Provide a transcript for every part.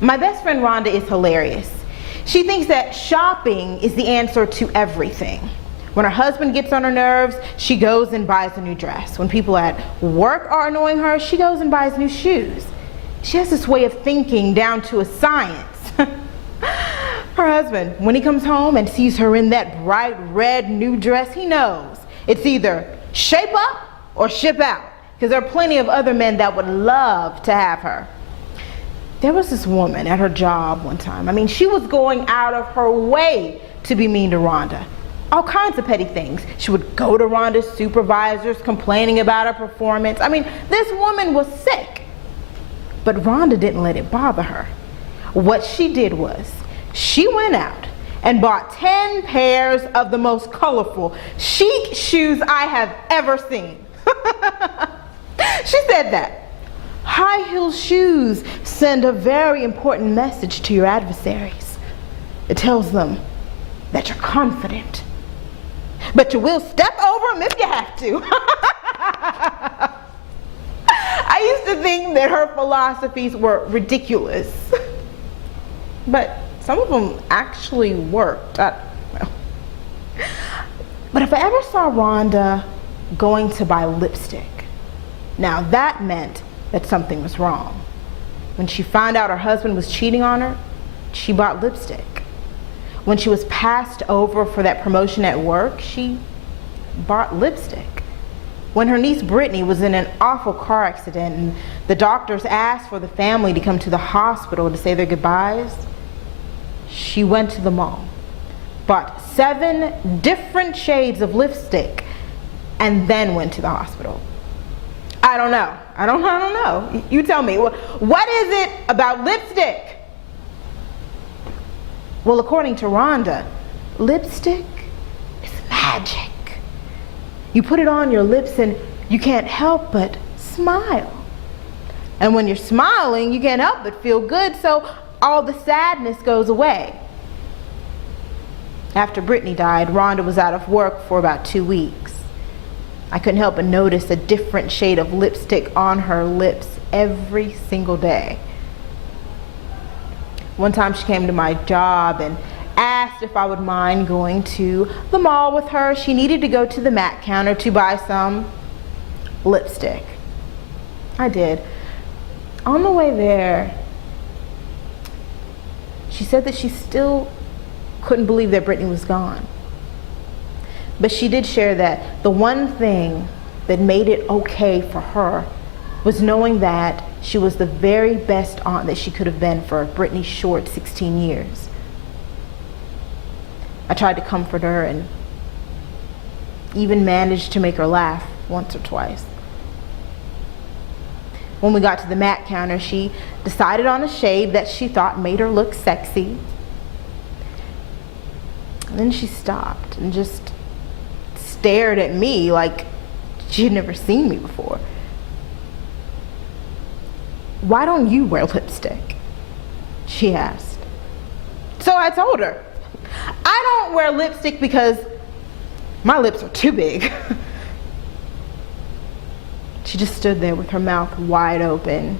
My best friend Rhonda is hilarious. She thinks that shopping is the answer to everything. When her husband gets on her nerves, she goes and buys a new dress. When people at work are annoying her, she goes and buys new shoes. She has this way of thinking down to a science. Her husband, when he comes home and sees her in that bright red new dress, he knows it's either shape up or ship out, because there are plenty of other men that would love to have her. There was this woman at her job one time. I mean, she was going out of her way to be mean to Rhonda. All kinds of petty things. She would go to Rhonda's supervisors complaining about her performance. I mean, this woman was sick. But Rhonda didn't let it bother her. What she did was, she went out and bought 10 pairs of the most colorful, chic shoes I have ever seen. She said that high heel shoes send a very important message to your adversaries. It tells them that you're confident, but you will step over them if you have to. I used to think that her philosophies were ridiculous, but some of them actually worked. But if I ever saw Rhonda going to buy lipstick, now that meant that something was wrong. When she found out her husband was cheating on her, she bought lipstick. When she was passed over for that promotion at work, she bought lipstick. When her niece Brittany was in an awful car accident and the doctors asked for the family to come to the hospital to say their goodbyes, she went to the mall, bought 7 different shades of lipstick, and then went to the hospital. I don't know. I don't know. You tell me. What is it about lipstick? Well, according to Rhonda, lipstick is magic. You put it on your lips and you can't help but smile. And when you're smiling, you can't help but feel good, so all the sadness goes away. After Brittany died, Rhonda was out of work for about 2 weeks. I couldn't help but notice a different shade of lipstick on her lips every single day. One time she came to my job and asked if I would mind going to the mall with her. She needed to go to the MAC counter to buy some lipstick. I did. On the way there, she said that she still couldn't believe that Brittany was gone. But she did share that the one thing that made it okay for her was knowing that she was the very best aunt that she could have been for Brittany's short 16 years. I tried to comfort her and even managed to make her laugh once or twice. When we got to the MAC counter, she decided on a shade that she thought made her look sexy. And then she stopped and just stared at me like she had never seen me before. "Why don't you wear lipstick?" she asked. So I told her, I don't wear lipstick because my lips are too big. She just stood there with her mouth wide open.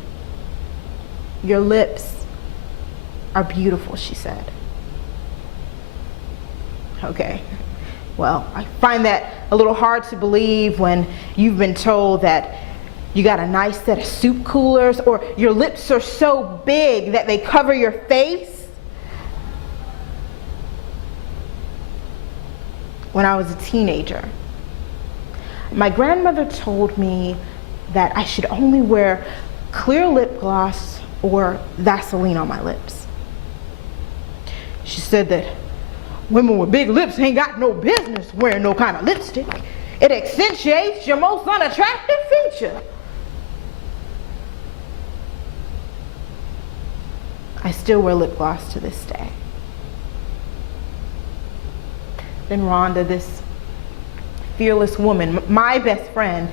"Your lips are beautiful," she said. Okay, well, I find that a little hard to believe when you've been told that you got a nice set of soup coolers or your lips are so big that they cover your face. When I was a teenager, my grandmother told me that I should only wear clear lip gloss or Vaseline on my lips. She said that women with big lips ain't got no business wearing no kind of lipstick. It accentuates your most unattractive feature. I still wear lip gloss to this day. Then Rhonda, this fearless woman, my best friend,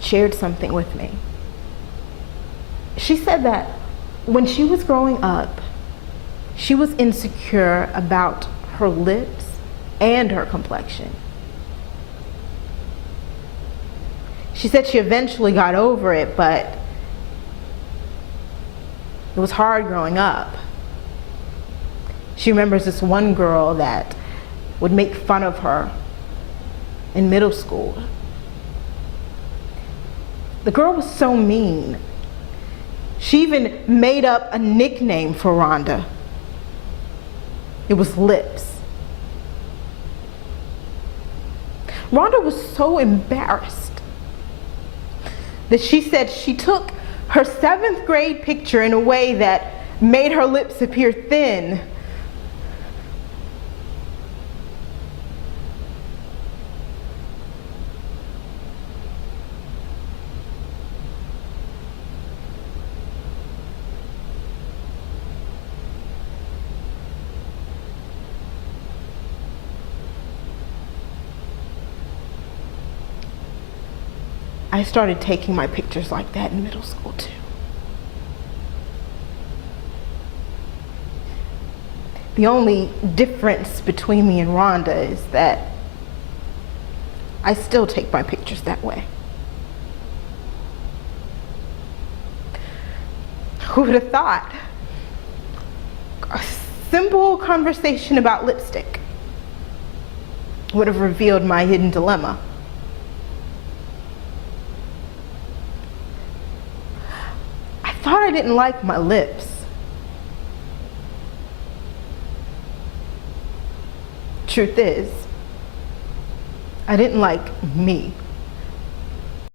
shared something with me. She said that when she was growing up, she was insecure about her lips and her complexion. She said she eventually got over it, but It was hard growing up. She remembers this one girl that would make fun of her in middle school. The girl was so mean. She even made up a nickname for Rhonda. It was Lips. Rhonda was so embarrassed that she said she took her 7th grade picture in a way that made her lips appear thin. I started taking my pictures like that in middle school too. The only difference between me and Rhonda is that I still take my pictures that way. Who would have thought? A simple conversation about lipstick would have revealed my hidden dilemma. I thought I didn't like my lips. Truth is, I didn't like me.